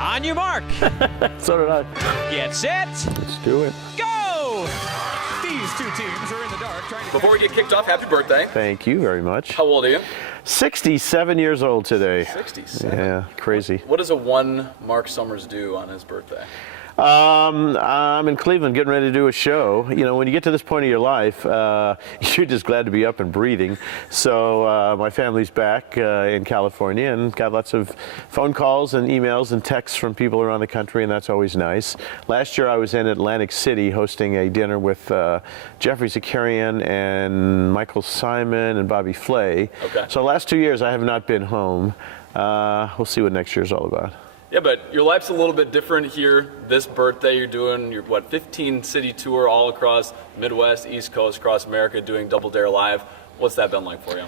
On your mark. So did I. Get set. Let's do it. Go! These two teams are in the dark trying to... Before we get kicked off, happy birthday. Thank you very much. How old are you? 67 years old today. 67. Yeah, crazy. What does a one Marc Summers do on his birthday? I'm in Cleveland getting ready to do a show. You know, when you get to this point of your life, you're just glad to be up and breathing. So my family's back in California and got lots of phone calls and emails and texts from people around the country, and that's always nice. Last year I was in Atlantic City hosting a dinner with Jeffrey Zakarian and Michael Simon and Bobby Flay. Okay. So the last 2 years I have not been home. We'll see what next year's all about. Yeah, but your life's a little bit different here. This birthday, you're doing your 15 city tour all across Midwest, East Coast, across America, doing Double Dare Live. What's that been like for you?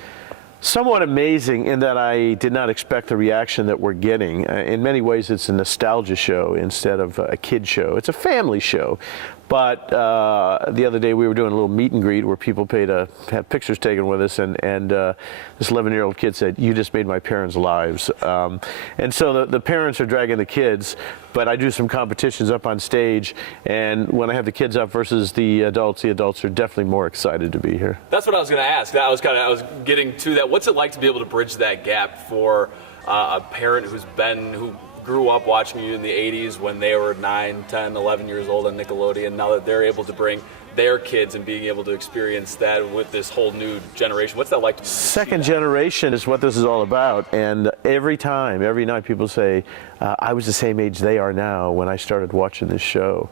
Somewhat amazing in that I did not expect the reaction that we're getting. In many ways, it's a nostalgia show instead of a kid show. It's a family show. But the other day we were doing a little meet and greet where people paid to have pictures taken with us, and this 11-year-old kid said, "You just made my parents' lives." And so the parents are dragging the kids, but I do some competitions up on stage, and when I have the kids up versus the adults are definitely more excited to be here. That's what I was going to ask. I was getting to that. What's it like to be able to bridge that gap for a parent who grew up watching you in the 80s when they were 9, 10, 11 years old on Nickelodeon, now that they're able to bring their kids and being able to experience that with this whole new generation? What's that like to Second generation is what this is all about, and every night people say, I was the same age they are now when I started watching this show.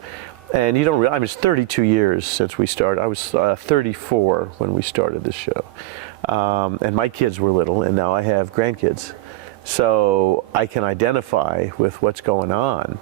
And you don't realize, I mean, it's 32 years since we started. I was 34 when we started this show. And my kids were little, and now I have grandkids. So I can identify with what's going on.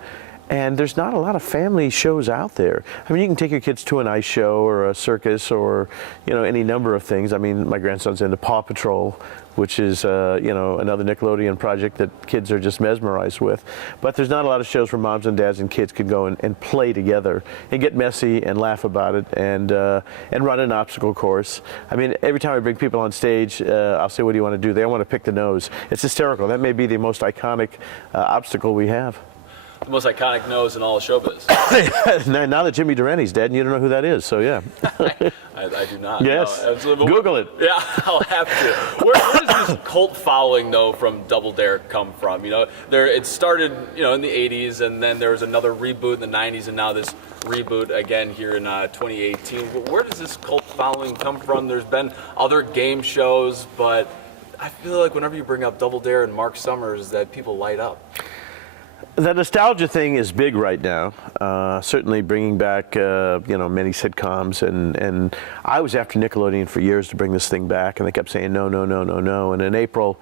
And there's not a lot of family shows out there. I mean, you can take your kids to an ice show or a circus or, you know, any number of things. I mean, my grandson's into Paw Patrol, which is, you know, another Nickelodeon project that kids are just mesmerized with. But there's not a lot of shows where moms and dads and kids can go and play together and get messy and laugh about it and run an obstacle course. I mean, every time I bring people on stage, I'll say, "What do you want to do?" They want to pick the nose. It's hysterical. That may be the most iconic obstacle we have. The most iconic nose in all of showbiz. Now that Jimmy Durani's dead, and you don't know who that is, so yeah. I do not. Yes. No, absolutely. Google it. Yeah, I'll have to. Where does this cult following, though, from Double Dare come from? You know, it started, you know, in the 80s, and then there was another reboot in the 90s, and now this reboot again here in 2018. Where does this cult following come from? There's been other game shows, but I feel like whenever you bring up Double Dare and Marc Summers, that people light up. The nostalgia thing is big right now. Certainly bringing back, you know, many sitcoms, and I was after Nickelodeon for years to bring this thing back, and they kept saying no, no, no, no, no. And in April,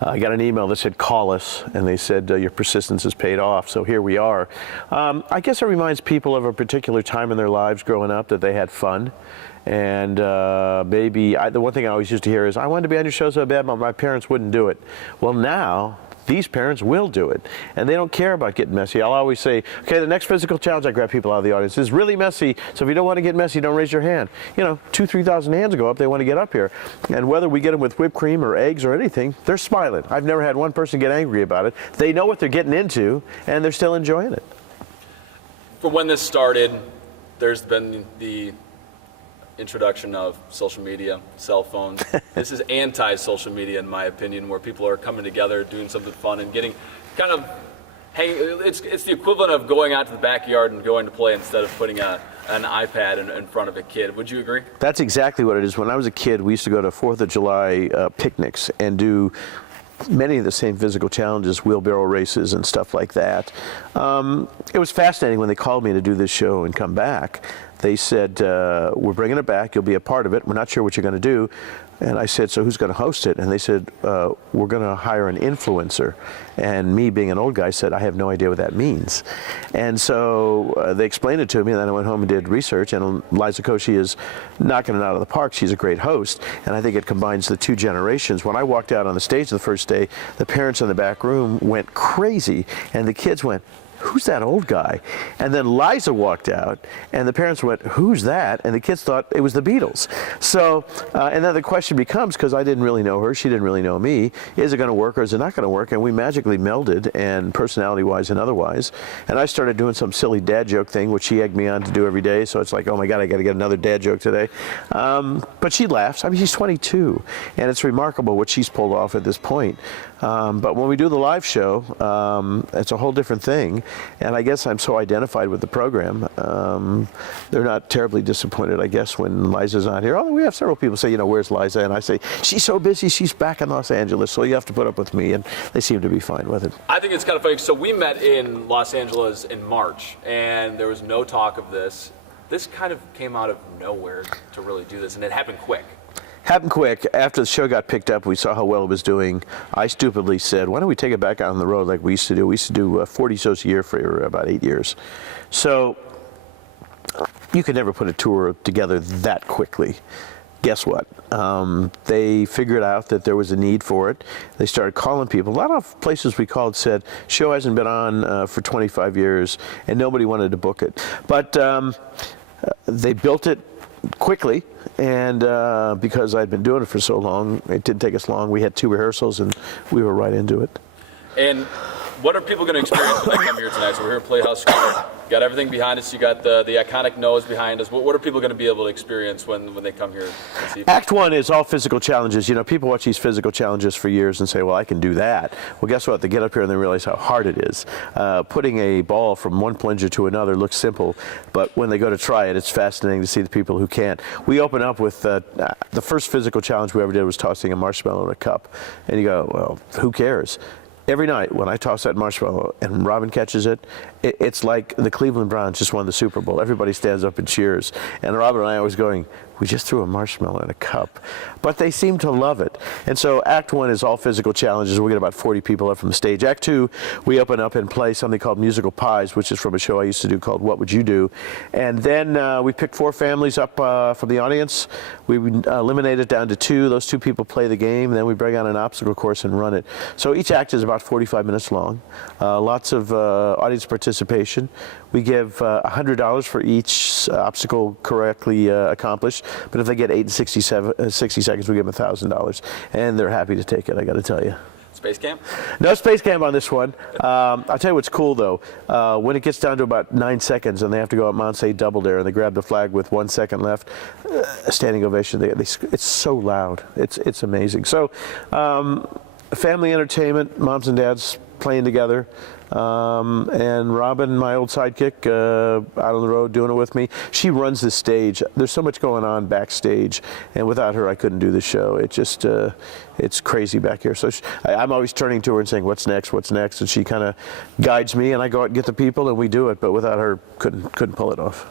I got an email that said, "Call us," and they said, "Your persistence has paid off." So here we are. I guess it reminds people of a particular time in their lives growing up that they had fun. And the one thing I always used to hear is, "I wanted to be on your show so bad, but my parents wouldn't do it." Well, now these parents will do it, and they don't care about getting messy. I'll always say, okay, the next physical challenge, I grab people out of the audience, is really messy, so if you don't want to get messy, don't raise your hand. You know, 2,000-3,000 hands go up, they want to get up here. And whether we get them with whipped cream or eggs or anything, they're smiling. I've never had one person get angry about it. They know what they're getting into, and they're still enjoying it. For when this started, there's been the introduction of social media, cell phones. This is anti-social media, in my opinion, where people are coming together, doing something fun, and getting kind of it's the equivalent of going out to the backyard and going to play instead of putting an iPad in front of a kid. Would you agree? That's exactly what it is. When I was a kid, we used to go to 4th of July picnics and do many of the same physical challenges, wheelbarrow races and stuff like that. It was fascinating when they called me to do this show and come back. They said, "We're bringing it back. You'll be a part of it. We're not sure what you're going to do." And I said, "So who's going to host it?" And they said, "We're going to hire an influencer." And me, being an old guy, said, "I have no idea what that means." And so they explained it to me, and then I went home and did research. And Liza Koshy is knocking it out of the park. She's a great host, and I think it combines the two generations. When I walked out on the stage the first day, the parents in the back room went crazy, and the kids went, who's that old guy? And then Liza walked out, and the parents went, who's that? And the kids thought it was the Beatles. So, and then the question becomes, because I didn't really know her, she didn't really know me, is it going to work or is it not going to work? And we magically melded, and personality-wise and otherwise. And I started doing some silly dad joke thing, which she egged me on to do every day. So it's like, oh my God, I got to get another dad joke today. But she laughs. I mean, she's 22, and it's remarkable what she's pulled off at this point. But when we do the live show, it's a whole different thing. And I guess I'm so identified with the program. They're not terribly disappointed, I guess, when Liza's not here. Although we have several people say, you know, where's Liza? And I say, she's so busy, she's back in Los Angeles, so you have to put up with me. And they seem to be fine with it. I think it's kind of funny. So we met in Los Angeles in March, and there was no talk of this. This kind of came out of nowhere to really do this, and it happened quick. Happened quick. After the show got picked up, we saw how well it was doing. I stupidly said, why don't we take it back out on the road like we used to do? We used to do 40 shows a year for about 8 years. So you could never put a tour together that quickly. Guess what? They figured out that there was a need for it. They started calling people. A lot of places we called said, show hasn't been on for 25 years, and nobody wanted to book it. But they built it quickly, and because I'd been doing it for so long, it didn't take us long. We had 2 rehearsals, and we were right into it. And what are people going to experience when they come here tonight? So we're here at Playhouse Square. You got everything behind us. You got the iconic nose behind us. What are people going to be able to experience when they come here this evening? Act 1 is all physical challenges. You know, people watch these physical challenges for years and say, well, I can do that. Well, guess what? They get up here and they realize how hard it is. Putting a ball from one plunger to another looks simple, but when they go to try it, it's fascinating to see the people who can't. We open up with the first physical challenge we ever did was tossing a marshmallow in a cup. And you go, well, who cares? Every night when I toss that marshmallow and Robin catches it, it's like the Cleveland Browns just won the Super Bowl. Everybody stands up and cheers. And Robin and I are always going, we just threw a marshmallow in a cup. But they seem to love it. And so Act 1 is all physical challenges. We get about 40 people up from the stage. Act 2, we open up and play something called Musical Pies, which is from a show I used to do called What Would You Do? And then we pick 4 families up from the audience. We eliminate it down to 2. Those 2 people play the game. And then we bring on an obstacle course and run it. So each act is about 45 minutes long. Lots of audience participation. We give $100 for each obstacle correctly accomplished. But if they get 8 and 60 seconds, we give them $1,000. And they're happy to take it, I got to tell you. Space camp? No space camp on this one. I'll tell you what's cool, though. When it gets down to about 9 seconds and they have to go up Mount Say Double Dare and they grab the flag with 1 second left, a standing ovation. It's so loud. It's amazing. So family entertainment, moms and dads playing together. And Robin, my old sidekick, out on the road doing it with me. She runs the stage. There's so much going on backstage, and without her, I couldn't do the show. It just, it's crazy back here. So I'm always turning to her and saying, "What's next? What's next?" And she kind of guides me, and I go out and get the people, and we do it. But without her, couldn't pull it off.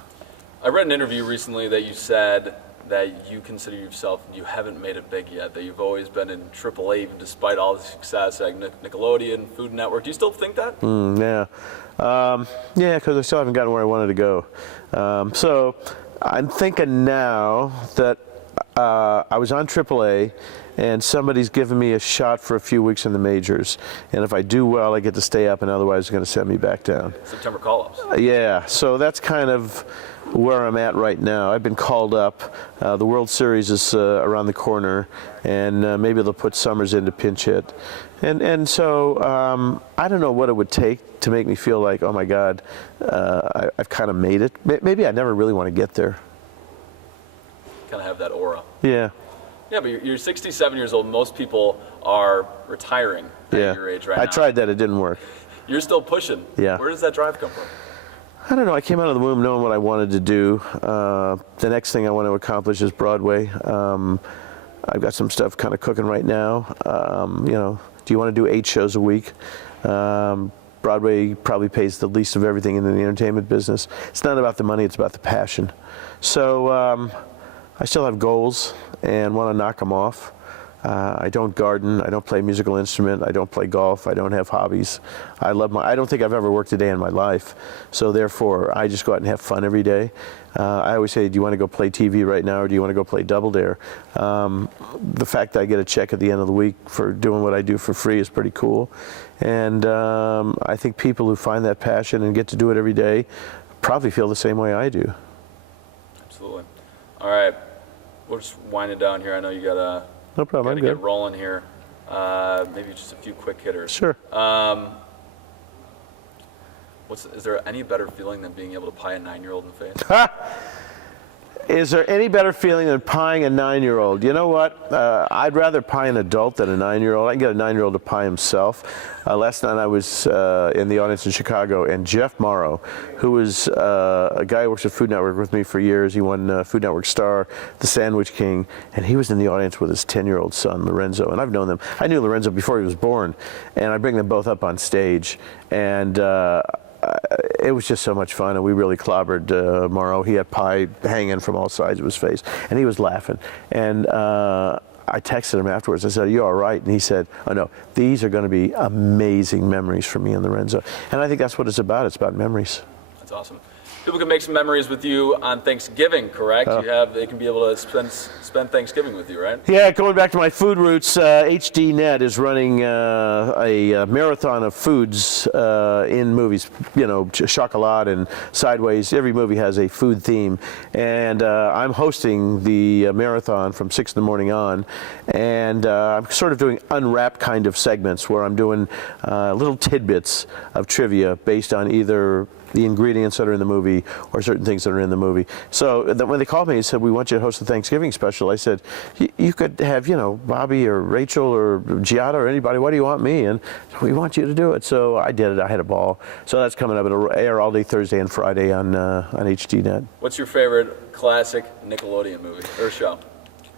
I read an interview recently that you said that you consider yourself, you haven't made it big yet, that you've always been in AAA even despite all the success at Nickelodeon, Food Network. Do you still think that? Yeah. Yeah, because I still haven't gotten where I wanted to go. So I'm thinking now that I was on AAA and somebody's given me a shot for a few weeks in the majors. And if I do well, I get to stay up, and otherwise they're going to send me back down. September call-ups. Yeah, so that's kind of where I'm at right now. I've been called up. The World Series is around the corner, and maybe they'll put Summers in to pinch hit. And so I don't know what it would take to make me feel like, oh my God, I've kind of made it. Maybe I never really want to get there. Kind of have that aura. Yeah. Yeah, but you're 67 years old. Most people are retiring at your age right now. I tried that. It didn't work. You're still pushing. Yeah. Where does that drive come from? I don't know. I came out of the womb knowing what I wanted to do. The next thing I want to accomplish is Broadway. I've got some stuff kind of cooking right now. You know, do you want to do 8 shows a week? Broadway probably pays the least of everything in the entertainment business. It's not about the money. It's about the passion. So I still have goals and want to knock them off. I don't garden. I don't play a musical instrument. I don't play golf. I don't have hobbies. I don't think I've ever worked a day in my life. So therefore, I just go out and have fun every day. I always say, do you want to go play TV right now, or do you want to go play Double Dare? The fact that I get a check at the end of the week for doing what I do for free is pretty cool. And I think people who find that passion and get to do it every day probably feel the same way I do. Absolutely. All right, we'll just wind it down here. I know you got no problem. I'm good. Get rolling here. Maybe just a few quick hitters. Sure. Is there any better feeling than being able to pie a 9-year-old in the face? Is there any better feeling than pieing a 9-year-old? You know what? I'd rather pie an adult than a 9-year-old. I can get a 9-year-old to pie himself. Last night I was in the audience in Chicago, and Jeff Morrow, who is a guy who works at Food Network with me for years. He won Food Network Star, The Sandwich King, and he was in the audience with his 10-year-old son, Lorenzo. And I've known them. I knew Lorenzo before he was born, and I bring them both up on stage. And it was just so much fun, and we really clobbered Morrow. He had pie hanging from all sides of his face, and he was laughing. And I texted him afterwards. I said, "Are you all right?" And he said, "Oh no, these are going to be amazing memories for me and Lorenzo." And I think that's what it's about. It's about memories. That's awesome. People can make some memories with you on Thanksgiving, correct? They can be able to spend Thanksgiving with you, right? Yeah, going back to my food roots, HDNet is running a marathon of foods in movies. You know, Chocolat and Sideways. Every movie has a food theme, and I'm hosting the marathon from 6 in the morning on, and I'm sort of doing unwrapped kind of segments where I'm doing little tidbits of trivia based on either the ingredients that are in the movie or certain things that are in the movie. So when they called me and said, "We want you to host the Thanksgiving special," I said, "You could have, you know, Bobby or Rachel or Giada or anybody. Why do you want me?" And we want you to do it. So I did it. I had a ball. So that's coming up. It'll air all day Thursday and Friday on HDNet. What's your favorite classic Nickelodeon movie or show?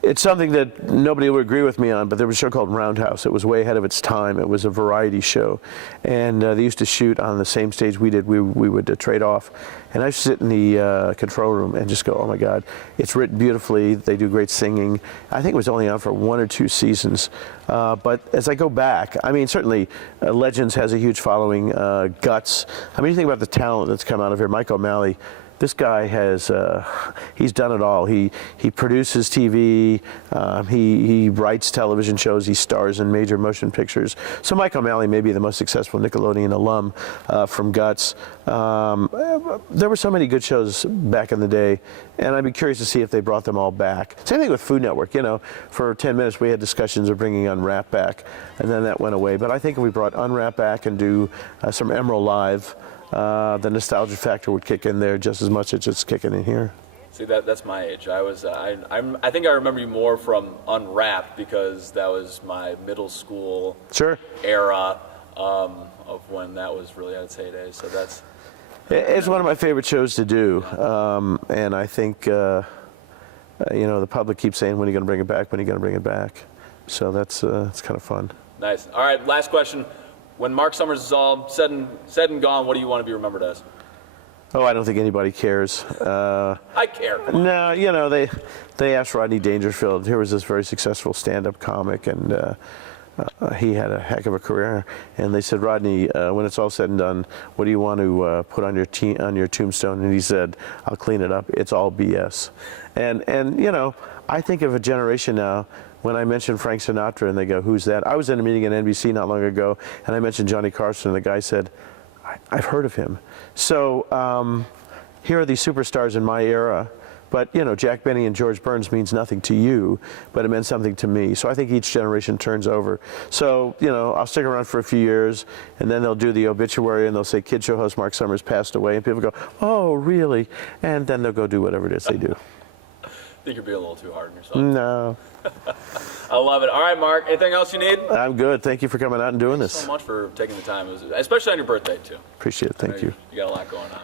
It's something that nobody would agree with me on, but there was a show called Roundhouse. It was way ahead of its time. It was a variety show, and they used to shoot on the same stage we did. We would trade off, and I used to sit in the control room and just go, "Oh my God, it's written beautifully. They do great singing." I think it was only on for 1 or 2 seasons, but as I go back, I mean, certainly Legends has a huge following. Guts. I mean, you think about the talent that's come out of here. Mike O'Malley. This guy has, he's done it all. He produces TV, he writes television shows, he stars in major motion pictures. So Mike O'Malley may be the most successful Nickelodeon alum from Guts. There were so many good shows back in the day, and I'd be curious to see if they brought them all back. Same thing with Food Network. You know, for 10 minutes we had discussions of bringing Unwrapped back, and then that went away. But I think if we brought Unwrapped back and do some Emerald Live, the nostalgia factor would kick in there just as much as it's kicking in here. See, that's my age. I think I remember you more from Unwrapped because that was my middle school era of when that was really at its heyday. So it's one of my favorite shows to do, and I think you know, the public keeps saying, "When are you going to bring it back? When are you going to bring it back?" So it's kind of fun. Nice. All right, last question. When Marc Summers is all said and gone, what do you want to be remembered as? Oh, I don't think anybody cares. I care. No, you know, they asked Rodney Dangerfield. Here was this very successful stand-up comic, and he had a heck of a career. And they said, "Rodney, when it's all said and done, what do you want to put on your tombstone?" And he said, "I'll clean it up. It's all BS." And you know, I think of a generation now. When I mentioned Frank Sinatra and they go, "Who's that?" I was in a meeting at NBC not long ago, and I mentioned Johnny Carson, and the guy said, "I've heard of him." So here are these superstars in my era, but you know, Jack Benny and George Burns means nothing to you, but it meant something to me. So I think each generation turns over. So you know, I'll stick around for a few years, and then they'll do the obituary, and they'll say, "Kid show host Marc Summers passed away," and people go, "Oh, really?" And then they'll go do whatever it is they do. I think you're being a little too hard on yourself. No. I love it. All right, Marc. Anything else you need? I'm good. Thank you for coming out and doing this. Thanks so much for taking the time, especially on your birthday, too. Appreciate it. Thank you. You got a lot going on.